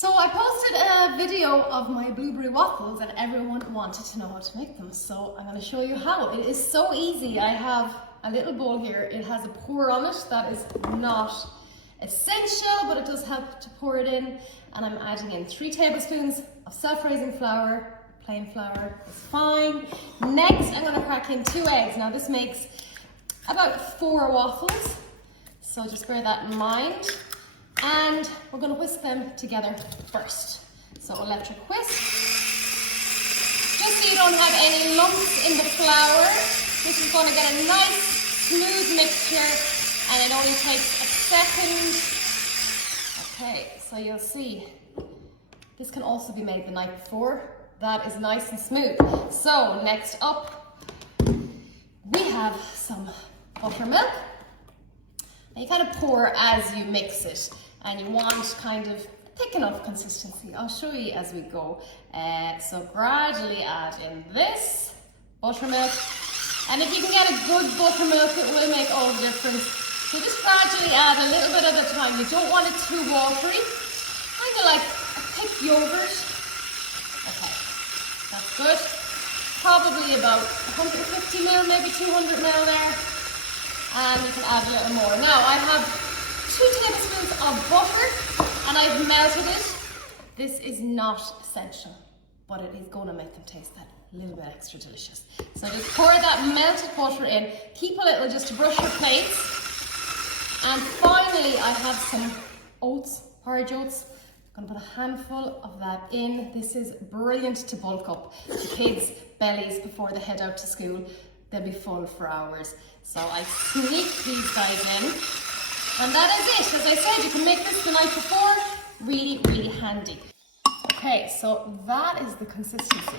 So I posted a video of my blueberry waffles and everyone wanted to know how to make them. So I'm going to show you how. It is so easy. I have a little bowl here. It has a pour on it. That is not essential, but it does help to pour it in. And I'm adding in 3 tablespoons of self-raising flour. Plain flour is fine. Next, I'm going to crack in 2 eggs. Now this makes about 4 waffles. So just bear that in mind. And we're going to whisk them together first. So electric whisk. Just so you don't have any lumps in the flour. This is going to get a nice smooth mixture and it only takes a second. Okay, so you'll see this can also be made the night before. That is nice and smooth. So next up, we have some buttermilk. And you kind of pour as you mix it. And you want kind of thick enough consistency. I'll show you as we go. So gradually add in this buttermilk. And if you can get a good buttermilk, it will make all the difference. So just gradually add a little bit at a time. You don't want it too watery. Kind of like a thick yogurt. Okay, that's good. Probably about 150 ml, maybe 200 ml there. And you can add a little more. Now I have 2 tablespoons of butter and I've melted it. This is not essential, but it is going to make them taste that little bit extra delicious. So just pour that melted butter in. Keep a little just to brush your plates. And finally, I have some oats, porridge oats. I'm going to put a handful of that in. This is brilliant to bulk up the kids' bellies before they head out to school. They'll be full for hours. So I sneak these guys in. And that is it. As I said, you can make this the night before. Really, really handy. Okay, so that is the consistency.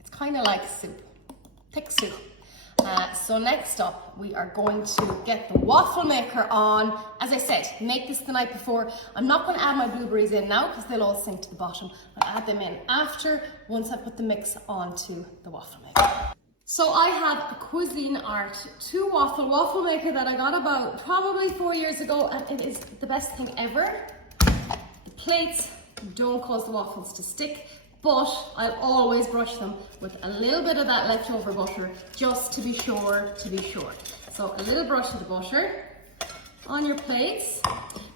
It's kind of like soup, thick soup. So next up, we are going to get the waffle maker on. As I said, make this the night before. I'm not going to add my blueberries in now because they'll all sink to the bottom. I'll add them in after, once I put the mix onto the waffle maker. So I have a Cuisine Art 2 waffle maker that I got about probably 4 years ago, and it is the best thing ever. The plates don't cause the waffles to stick, but I'll always brush them with a little bit of that leftover butter just to be sure, So a little brush of the butter on your plates.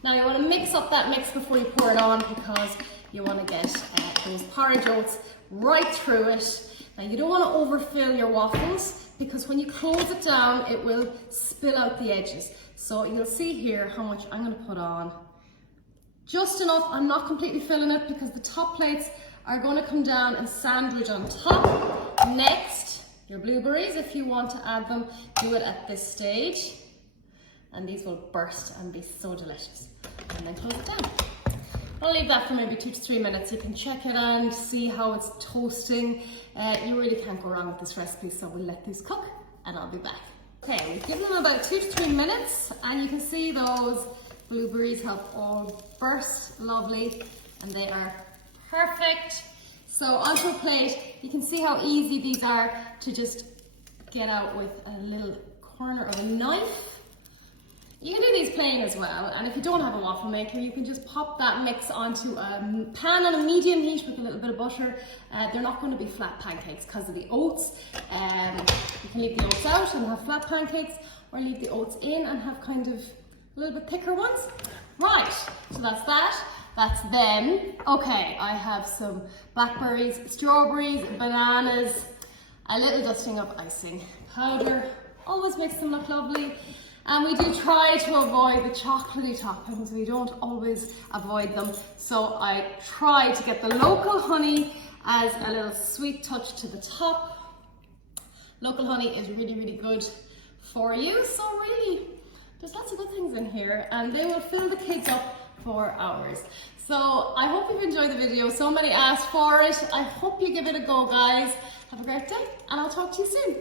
Now you want to mix up that mix before you pour it on because you want to get those porridge oats right through it. Now you don't want to overfill your waffles because when you close it down, it will spill out the edges. So you'll see here how much I'm going to put on. Just enough. I'm not completely filling it because the top plates are going to come down and sandwich on top. Next, your blueberries, if you want to add them, do it at this stage. And these will burst and be so delicious. And then close it down. I'll leave that for maybe 2 to 3 minutes. You can check it and see how it's toasting. You really can't go wrong with this recipe, so we'll let these cook and I'll be back. Okay, we've given them about 2 to 3 minutes and you can see those blueberries have all burst lovely and they are perfect. So onto a plate, you can see how easy these are to just get out with a little corner of a knife. You can do these plain as well, and if you don't have a waffle maker, you can just pop that mix onto a pan on a medium heat with a little bit of butter. They're not going to be flat pancakes because of the oats. You can leave the oats out and have flat pancakes, or leave the oats in and have kind of a little bit thicker ones. Right, so that's that. That's them. Okay, I have some blackberries, strawberries, bananas, a little dusting of icing powder. Always makes them look lovely. And we do try to avoid the chocolatey toppings. We don't always avoid them. So I try to get the local honey as a little sweet touch to the top. Local honey is really, really good for you. So really, there's lots of good things in here and they will fill the kids up for hours. So I hope you've enjoyed the video. So many asked for it. I hope you give it a go, guys. Have a great day and I'll talk to you soon.